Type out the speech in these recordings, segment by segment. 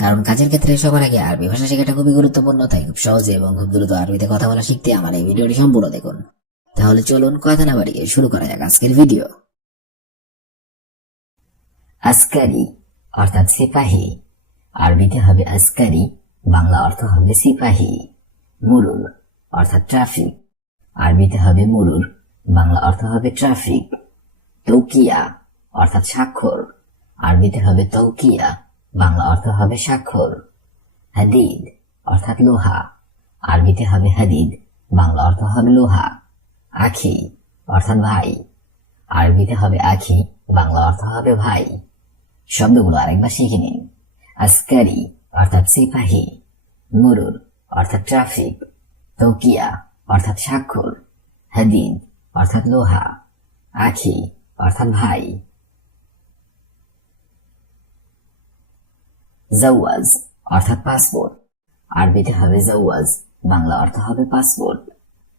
কারণ কাজের ক্ষেত্রে সবার আগে আরবি ভাষা শেখাটা খুবই গুরুত্বপূর্ণ, তাই খুব সহজে এবং খুব দ্রুত আরবিতে কথা বলা শিখতে আমার এই ভিডিওটি সম্পূর্ণ দেখুন। তাহলে চলুন, কথা না বাড়িয়ে শুরু করা যাক আজকের ভিডিও। আসকারি অর্থাৎ সিপাহী। আরবিতে হবে আসকারি, বাংলা অর্থ হবে সিপাহী। মুরুর অর্থাৎ ট্রাফিক। আরবিতে হবে মুরুর, বাংলা অর্থ হবে ট্রাফিক। তৌকিয়া অর্থাৎ স্বাক্ষর। আরবিতে হবে তৌকিয়া। বাংলা অর্থ হবে স্বাক্ষর, হাদিদ অর্থাৎ লোহা। আরবিতে হবে হাদিদ, বাংলা অর্থ হবে লোহা। আখি অর্থাৎ ভাই। আরবিতে হবে আখি, বাংলা অর্থ হবে ভাই। শব্দগুলো আরেকবার শিখে নিন। আসকারি অর্থাৎ সিপাহী। মুরুর অর্থাৎ ট্রাফিক। তৌকিয়া অর্থাৎ স্বাক্ষর। হাদিদ অর্থাৎ লোহা। আখি অর্থাৎ ভাই। জাওয়াজ, অর্থাৎ পাসপোর্ট। আরবিতে হবে জাওয়াজ, বাংলা অর্থ হবে পাসপোর্ট।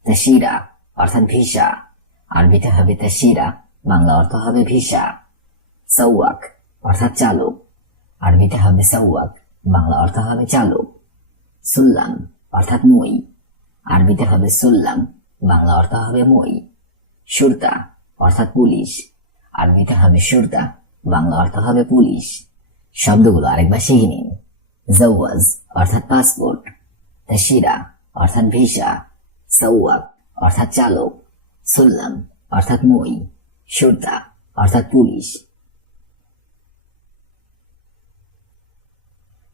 তাশিরা অর্থাৎ ভিসা। আরবিতে হবে তাশিরা বাংলা অর্থ হবে ভিসা। সৌয়াক অর্থাৎ চালক। আরবিতে হবে সৌয়াক বাংলা অর্থ হবে চালক। সুল্লাম, অর্থাৎ মই। আরবিতে হবে সুল্লাম, বাংলা অর্থ হবে মই। সুরতা, অর্থাৎ পুলিশ। আরবিতে হবে সুরতা, বাংলা অর্থ হবে পুলিশ। শব্দগুলো আরেকবার শিখে নিন। জওয়াজ অর্থাৎ পাসপোর্ট তাশিরা অর্থাৎ ভিসা সৌয়াক অর্থাৎ চালক। সুল্লাম অর্থাৎ মই। সুরতা অর্থাৎ পুলিশ।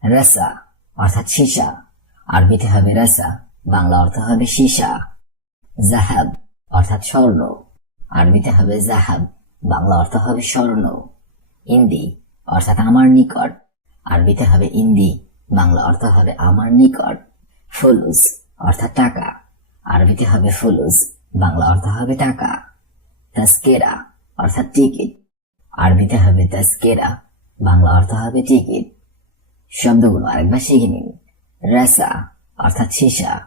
রাসা অর্থাৎ সীসা। আরবিতে হবে রাসা বাংলা অর্থ হবে সীসা। জাহাব অর্থাৎ স্বর্ণ। আরবিতে হবে জাহাব বাংলা অর্থ হবে স্বর্ণ। ইন্দি অর্থাৎ আমার নিকট। আরবিতে হবে ইন্দি, বাংলা অর্থ হবে আমার নিকট। ফুলুস অর্থাৎ টাকা। আরবিতে হবে ফুলুস বাংলা অর্থ হবে টাকা। তাস্কেরা অর্থাৎ টিকিট। আরবিতে হবে তাস্কেরা বাংলা অর্থ হবে টিকিট। শব্দগুলো আরেকবার শিখে নিন। রাসা অর্থাৎ সীসা।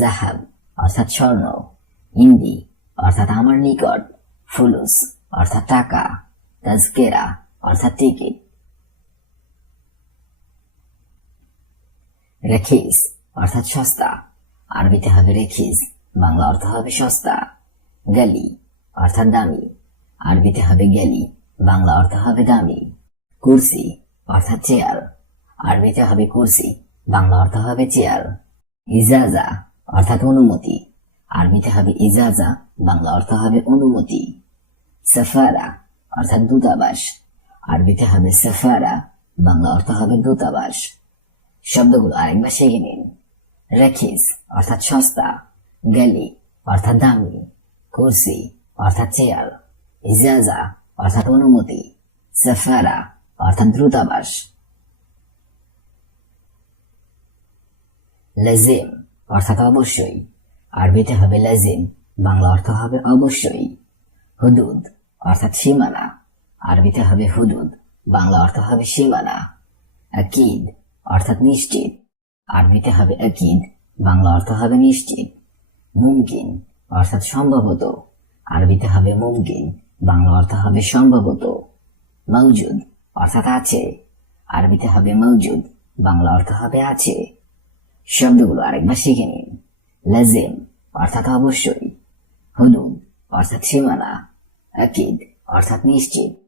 জাহাব অর্থাৎ স্বর্ণ। ইন্দি অর্থাৎ আমার নিকট। ফুলুস অর্থাৎ টাকা। তাজকেরা অর্থাৎ টিকিট রেখিস অর্থাৎ সস্তা আরবিতে হবে রেখিস বাংলা অর্থ হবে সস্তা গালি অর্থাৎ দামি আরবিতে হবে গেলি বাংলা অর্থ হবে দামি কুরসি অর্থাৎ চেয়ার আরবিতে হবে কুরসি বাংলা অর্থ হবে চেয়ার ইজাজা অর্থাৎ অনুমতি আরবিতে হবে ইজাজা বাংলা অর্থ হবে অনুমতি সাফারা অর্থাৎ দূতাবাস আরবিতে হবে সাফারা, বাংলা অর্থ হবে দূতাবাস। শব্দগুলো আরেকবার শিখে নিন। রেখিস অর্থাৎ সস্তা, গেলি অর্থাৎ দামি, কুরসি অর্থাৎ চেয়ার, ইজাজা অর্থাৎ অনুমতি, সাফারা অর্থাৎ দূতাবাস। লেজিম অর্থাৎ অবশ্যই, আরবিতে হবে লেজিম, বাংলা অর্থ হবে অবশ্যই। হুদুদ অর্থাৎ সীমানা আরবিতে হবে হুদুদ, বাংলা অর্থ হবে সীমানা, আকিদ অর্থাৎ নিশ্চিত। আরবিতে হবে আকিদ, বাংলা অর্থ হবে নিশ্চিত। মুমকিন অর্থাৎ সম্ভবত। আরবিতে হবে মুমকিন, বাংলা অর্থ হবে সম্ভবত। মৌজুদ অর্থাৎ আছে। আরবিতে হবে মৌজুদ বাংলা অর্থ হবে আছে। শব্দগুলো আরেকবার শিখে নিন। লাজিম অর্থাৎ অবশ্যই। হুদুদ অর্থাৎ সীমানা, আকিদ অর্থাৎ নিশ্চিত।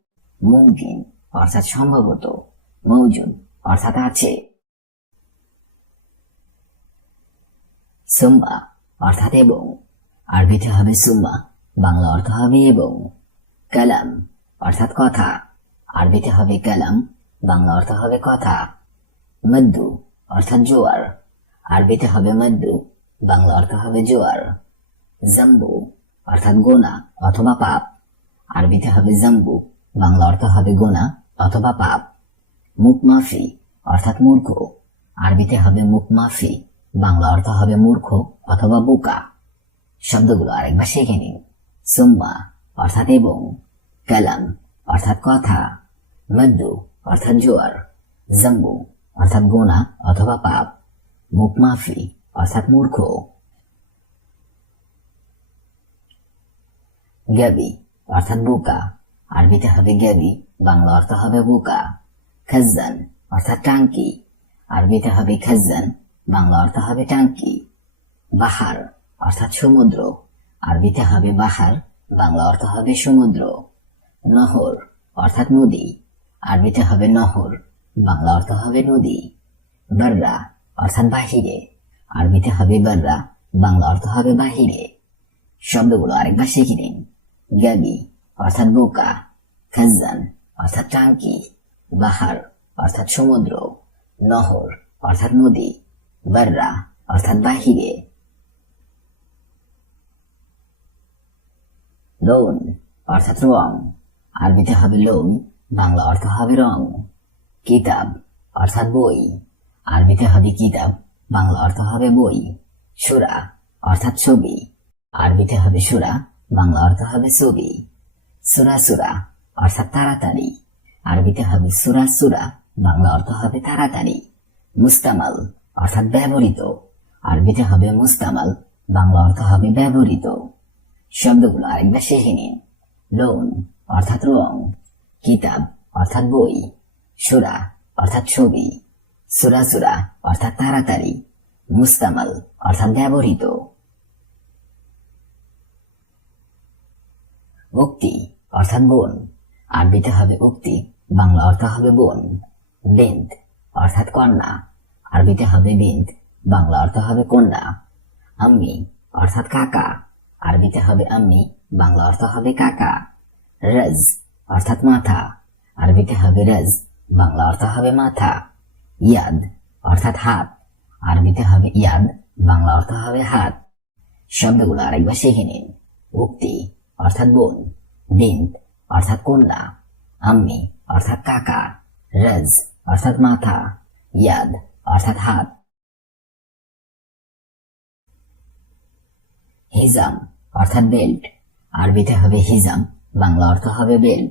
মুমকিন অর্থাৎ সম্ভবত মৌজুদ অর্থাৎ আছে। সুম্মা, অর্থাৎ এবং। আরবিতে হবে সুম্মা, বাংলা অর্থ হবে এবং। কালাম, অর্থাৎ কথা। আরবিতে হবে কালাম, বাংলা অর্থ হবে কথা। মদ্দু, অর্থাৎ জোয়ার। আরবিতে হবে মদ্দু, বাংলা অর্থ হবে জোয়ার। জাম্বু, অর্থাৎ গোনা অথবা পাপ। আরবিতে হবে জাম্বু বাংলা অর্থ হবে গোনা অথবা পাপ। মুখ মাফি, অর্থাৎ মূর্খ। আরবিতে হবে মুখ মাফি বাংলা অর্থ হবে মূর্খ অথবা বোকা। শব্দগুলো আরেকবার শিখে নিন। সুম্মা, অর্থাৎ এবং। কালাম, অর্থাৎ কথা। মদ্দু, অর্থাৎ জোয়ার। জাম্বু অর্থাৎ গোনা অথবা পাপ। মুখমাফি অর্থাৎ মূর্খ। গ্যাবি অর্থাৎ বোকা। আরবিতে হবে গ্যাবি, বাংলা অর্থ হবে বোকা খাজান অর্থাৎ টাঙ্কি, আরবিতে হবে খাজান বাংলা অর্থ হবে টাঙ্কি, বাহার অর্থাৎ সমুদ্র, আরবিতে হবে বাহার, বাংলা অর্থ হবে সমুদ্র, নহর অর্থাৎ নদী, আরবিতে হবে নহর, বাংলা অর্থ হবে নদী, বাররা অর্থাৎ বাহিরে, আরবিতে হবে বাররা, বাংলা অর্থ হবে বাহিরে। শব্দগুলো আরেকবার শিখে নিন। গাবি অর্থাৎ বোকা খাজান অর্থাৎ টাঙ্কি, বাহার, অর্থাৎ সমুদ্র, নহর, অর্থাৎ নদী, বাররা, অর্থাৎ বাহিরে। লোন, অর্থাৎ রং, আরবিতে হবে লোন, বাংলা অর্থ হবে রং। কিতাব, অর্থাৎ বই, আরবিতে হবে কিতাব, বাংলা অর্থ হবে বই। সুরা, অর্থাৎ ছবি, আরবিতে হবে সুরা, বাংলা অর্থ হবে ছবি। সুরা সুরা অর্থাৎ তাড়াতাড়ি। আরবিতে হবে সুরা সুরা বাংলা অর্থ হবে তাড়াতাড়ি। মুস্তামাল, অর্থাৎ ব্যবহৃত। আরবিতে হবে মুস্তামাল, বাংলা অর্থ হবে ব্যবহৃত। শব্দগুলো আরেকবার শিখে নিন। লোন, অর্থাৎ রং। কিতাব, অর্থাৎ বই। সুরা, অর্থাৎ ছবি। সুরা সুরা অর্থাৎ তাড়াতাড়ি। মুস্তামাল, অর্থাৎ ব্যবহৃত। উক্তি, অর্থাৎ বোন। আরবিতে হবে উক্তি, বাংলা অর্থ হবে বোন। বিন্দ, অর্থাৎ কন্যা। আরবিতে হবে বিন্দ, বাংলা অর্থ হবে কন্যা। আম্মি, অর্থাৎ কাকা। আরবিতে হবে আম্মি, বাংলা অর্থ হবে কাকা। রজ, অর্থাৎ মাথা। আরবিতে হবে রজ, বাংলা অর্থ হবে মাথা। ইয়াদ, অর্থাৎ হাত। আরবিতে হবে ইয়াদ, বাংলা অর্থ হবে হাত। শব্দগুলো আরেকবার শিখে নিন। উক্তি অর্থাৎ বোন বিন্দ অর্থাৎ কন্যা, আম্মি, অর্থাৎ কাকা, রজ, অর্থাৎ মাথা, ইয়াদ, অর্থাৎ হাত। হিজাম, অর্থাৎ বেল্ট। আরবিতে হবে হিজাম, বাংলা অর্থ হবে বেল্ট।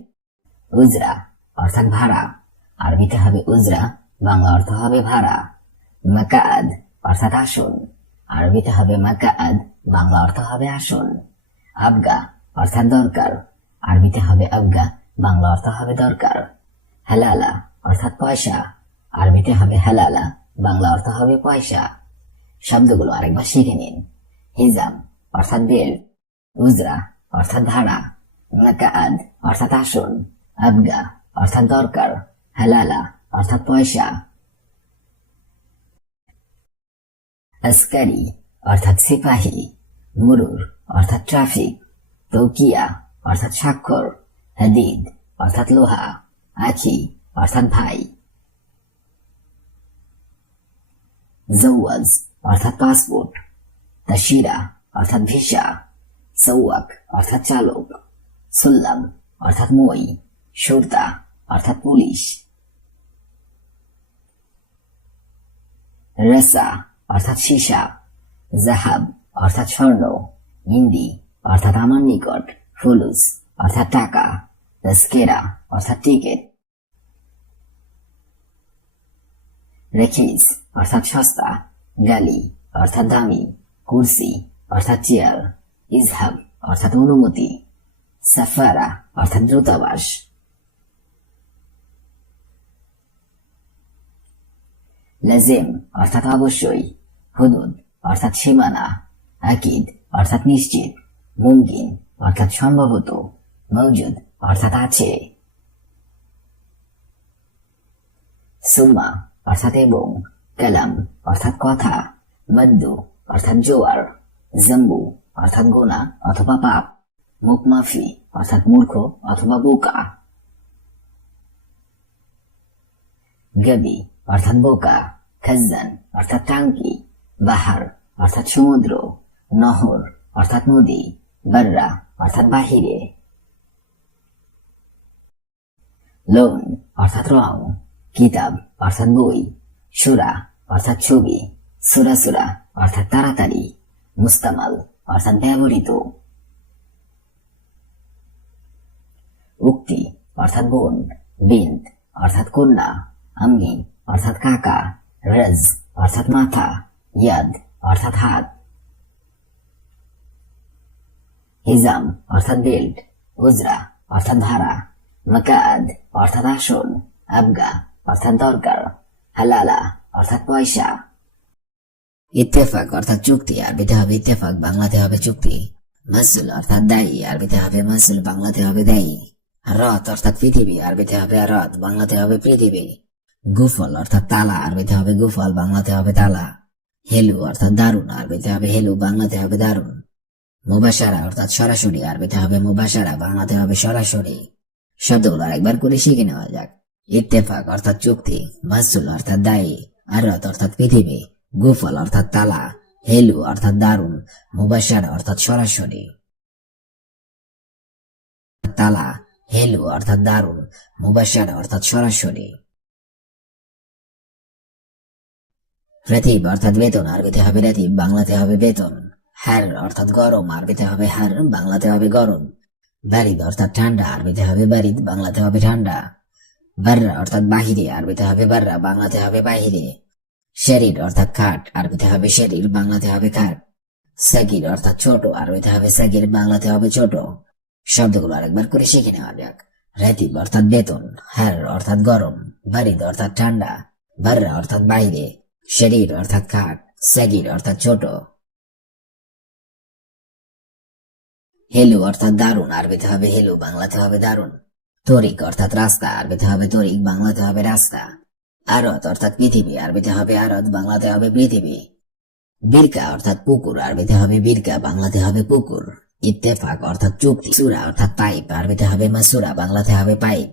উজরা, অর্থাৎ ভাড়া। আরবিতে হবে উজরা, বাংলা অর্থ হবে ভাড়া। মাকাদ অর্থাৎ আসন আরবিতে হবে মাকাদ বাংলা অর্থ হবে আসন আবগা অর্থাৎ দরকার। আরবিতে হবে আবগা, বাংলা অর্থ হবে দরকার। হালালা, অর্থাৎ পয়সা। আরবিতে হবে হালালা, বাংলা অর্থ হবে পয়সা। শব্দগুলো আরেকবার শিখে নিন। হিজাম, অর্থাৎ বেল। উজরা, অর্থাৎ ভাড়া মাকাদ অর্থাৎ আসন। আবগা, অর্থাৎ দরকার। হালালা, অর্থাৎ পয়সা। আসকারি, অর্থাৎ সিপাহী। মুরুর, অর্থাৎ ট্রাফিক। তৌকিয়া, অর্থাৎ স্বাক্ষর, হাদিদ, অর্থাৎ লোহা আখি অর্থাৎ ভাই। জওয়াজ, অর্থাৎ পাসপোর্ট। তাশিরা অর্থাৎ ভিসা। সৌয়াক অর্থাৎ চালক। সুল্লাম, অর্থাৎ মই। সুরতা, অর্থাৎ পুলিশ। রেসা, অর্থাৎ সীসা। জাহাব, অর্থাৎ স্বর্ণ। ইন্দি অর্থাৎ আমার নিকট, ফুলুস, অর্থাৎ টাকা তাস্কেরা অর্থাৎ টিকিট, রেখিস, অর্থাৎ সস্তা গালি অর্থাৎ দামি, কুরসি, অর্থাৎ চেয়ার, ইজহাব, অর্থাৎ অনুমতি, সাফারা, অর্থাৎ দূতাবাস। লাজিম, অর্থাৎ অবশ্যই, হুদুদ, অর্থাৎ সীমানা, আকিদ, অর্থাৎ নিশ্চিত। মুমকিন অর্থাৎ সম্ভবত মৌজুদ অর্থাৎ আছে। সুম্মা, অর্থাৎ এবং কালাম, অর্থাৎ কথা। মদ্দু, অর্থাৎ জোয়ার। জম্বু, অর্থাৎ গোনা অথবা পাপ। মুখমাফি, অর্থাৎ মূর্খ অথবা বোকা। গবি, অর্থাৎ বোকা। খাজান অর্থাৎ টাঙ্কি। বাহার, অর্থাৎ সমুদ্র। নহর, অর্থাৎ নদী। বাররা অর্থাৎ বাহিরে লোন অর্থাৎ রং কিতাব অর্থাৎ বই সুরা অর্থাৎ ছবি সুরা সুরা অর্থাৎ তাড়াতাড়ি মুস্তামাল অর্থাৎ ব্যবহৃত উক্তি অর্থাৎ বোন বিন্দ অর্থাৎ কন্যা আম্মি অর্থাৎ কাকা রজ অর্থাৎ মাথা ইয়াদ অর্থাৎ হাত হিজাম অর্থাৎ বেল্ট উজরা অর্থাৎ ধারা মাকাদ অর্থাৎ আসন আবগা অর্থাৎ দরকার হালালা অর্থাৎ পয়সা ইত্তেফাক অর্থাৎ চুক্তি আরবিতে হবে ইত্তেফাক বাংলাতে হবে চুক্তি মাসুল অর্থাৎ দায়ী আরবিতে হবে মাসুল বাংলাতে হবে দায়ী রথ অর্থাৎ পৃথিবী আরবিতে হবে রথ বাংলাতে হবে পৃথিবী গুফল অর্থাৎ তালা আরবিতে হবে গুফল বাংলাতে হবে তালা হেলু অর্থাৎ দারুণ আরবিতে হবে হেলু বাংলাতে হবে দারুণ মুবাসারা অর্থাৎ সরাসরি। আরবিতে হবে মুবাসারা বাংলাতে হবে সরাসরি। শব্দগুলো আরেকবার করে শিখে নেওয়া যাক। ইত্তেফাক, অর্থাৎ চুক্তি। মাসুল, অর্থাৎ দায়ী। আরত, অর্থাৎ পৃথিবী। গুফল, অর্থাৎ তালা। হেলু, অর্থাৎ দারুণ মুবাসারা অর্থাৎ সরাসরি। তালা। হেলু, অর্থাৎ দারুণ মুবাসারা অর্থাৎ সরাসরি। রেতিব, অর্থাৎ বেতন। আরবিতে হবে রেতিব, বাংলাতে হবে বেতন। হার, অর্থাৎ গরম। আরবিতে হবে হার, বাংলাতে হবে গরম। বারিদ, অর্থাৎ ঠান্ডা। আরবিতে হবে বারিদ, বাংলাতে হবে ঠান্ডা। বাররা, অর্থাৎ বাহিরে। আরবিতে হবে বাররা, বাংলাতে হবে বাহিরে। শরীর অর্থাৎ খাট। আরবিতে হবে শরীর বাংলাতে হবে খাট। সাকির অর্থাৎ ছোট। আরবিতে হবে সাকির বাংলাতে হবে ছোট। শব্দগুলো আরেকবার করে শিখে নেওয়া যাক। রেতিব, অর্থাৎ বেতন। হার, অর্থাৎ গরম। বারিদ, অর্থাৎ ঠান্ডা। বাররা, অর্থাৎ বাইরে শরীর অর্থাৎ খাট। সাকির অর্থাৎ ছোট। হেলু অর্থাৎ দারুণ আরবিতে হবে হেলু বাংলাতে হবে দারুণ তরিক, অর্থাৎ রাস্তা। আরবিতে হবে তরিক, বাংলাতে হবে রাস্তা। আরত, অর্থাৎ পৃথিবী। আরবিতে হবে আরত, বাংলাতে হবে পৃথিবী। বীরকা, অর্থাৎ পুকুর। আরবিতে হবে বীরকা, বাংলাতে হবে পুকুর। ইত্তেফাক, অর্থাৎ চুক্তি। সুরা, অর্থাৎ পাইপ। আরবিতে হবে মাসুরা, বাংলাতে হবে পাইপ।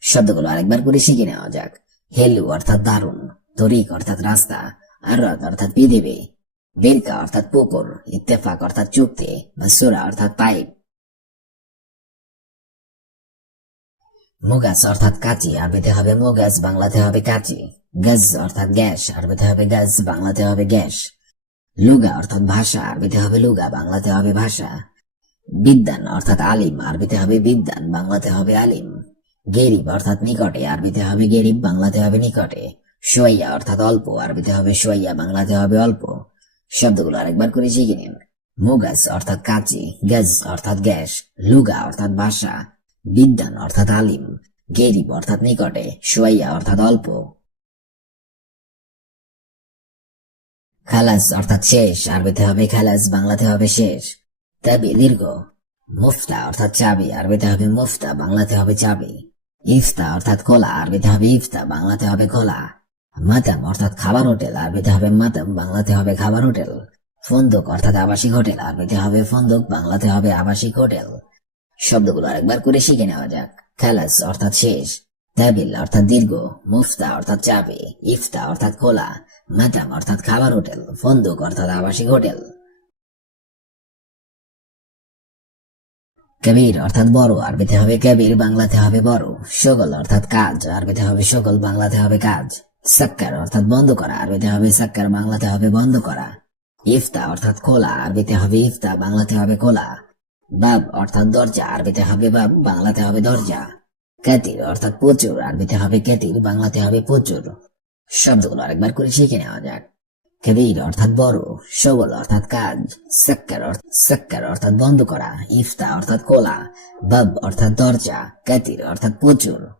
শব্দগুলো আরেকবার করে শিখে নেওয়া যাক। হেলু অর্থাৎ দারুণ তরিক, অর্থাৎ রাস্তা। আরত, অর্থাৎ পৃথিবী। বীরকা অর্থাৎ পুকুর ইত্তেফাক অর্থাৎ চুক্তি মাসুরা অর্থাৎ পাইপ মুগাস অর্থাৎ কাচি আরবিতে হবে মুগাস বাংলাতে হবে কাচি গজ অর্থাৎ গ্যাস আরবিতে হবে গজ বাংলাতে হবে গ্যাস লুগা অর্থাৎ ভাষা আরবিতে হবে লুগা বাংলাতে হবে ভাষা বিদ্যান অর্থাৎ আলিম আরবিতে হবে বিদ্যান বাংলাতে হবে আলিম গেরিব অর্থাৎ নিকটে আরবিতে হবে গেরিব বাংলাতে হবে নিকটে সোয়াইয়া অর্থাৎ অল্প আরবিতে হবে সোয়াইয়া বাংলাতে হবে অল্প শব্দগুলো আরেকবার করে শিখে নিন। মুগাস অর্থাৎ কাচি, গজ অর্থাৎ গ্যাস, লুগা অর্থাৎ ভাষা বিদ্যান অর্থাৎ আলিম, গেরিব অর্থাৎ নিকটে, সোয়াইয়া অর্থাৎ অল্প। খালাস অর্থাৎ শেষ, আরবিতে হবে খালাস, বাংলাতে হবে শেষ। তাবি, দীর্ঘ। মুফতা অর্থাৎ চাবি, আরবিতে হবে মুফতা, বাংলাতে হবে চাবি। ইফতা অর্থাৎ খোলা, আরবিতে হবে ইফতা, বাংলাতে হবে খোলা। মাতাম অর্থাৎ খাবার হোটেল আরবিতে হবে মাতাম বাংলাতে হবে খাবার হোটেল। ফন্দক, অর্থাৎ আবাসিক হোটেল আরবিতে হবে ফন্দক, বাংলাতে হবে আবাসিক হোটেল। শব্দগুলো আরেকবার করে শিখে নেওয়া যাক। খালাস, অর্থাৎ শেষ। তাবিল, অর্থাৎ দীর্ঘ। মুফতা, অর্থাৎ চাবি। ইফতা, অর্থাৎ খোলা। মাতাম অর্থাৎ খাবার হোটেল। ফন্দক, অর্থাৎ আবাসিক হোটেল। কবির, অর্থাৎ বড়। আরবিতে হবে কবির, বাংলাতে হবে বড়। সকল অর্থাৎ কাজ। আরবিতে হবে সকল বাংলাতে হবে কাজ। সাক্কার অর্থাৎ বন্ধ করা, আরবিতে হবে সাক্কার, বাংলাতে হবে বন্ধ করা। ইফতা অর্থাৎ খোলা, আরবিতে হবে ইফতা, বাংলাতে হবে খোলা। বাব অর্থাৎ দরজা, আরবিতে হবে বাব, বাংলাতে হবে দরজা। কেতির অর্থাৎ প্রচুর, আরবিতে হবে কেতির বাংলাতে হবে প্রচুর। শব্দগুলো আরেকবার করে শিখে নেওয়া যাক। কবির অর্থাৎ বড় সবল অর্থাৎ কাজ, সাক্কার সাক্কার অর্থাৎ বন্ধ করা, ইফতা অর্থাৎ কোলা বাব অর্থাৎ দরজা কেতির অর্থাৎ প্রচুর।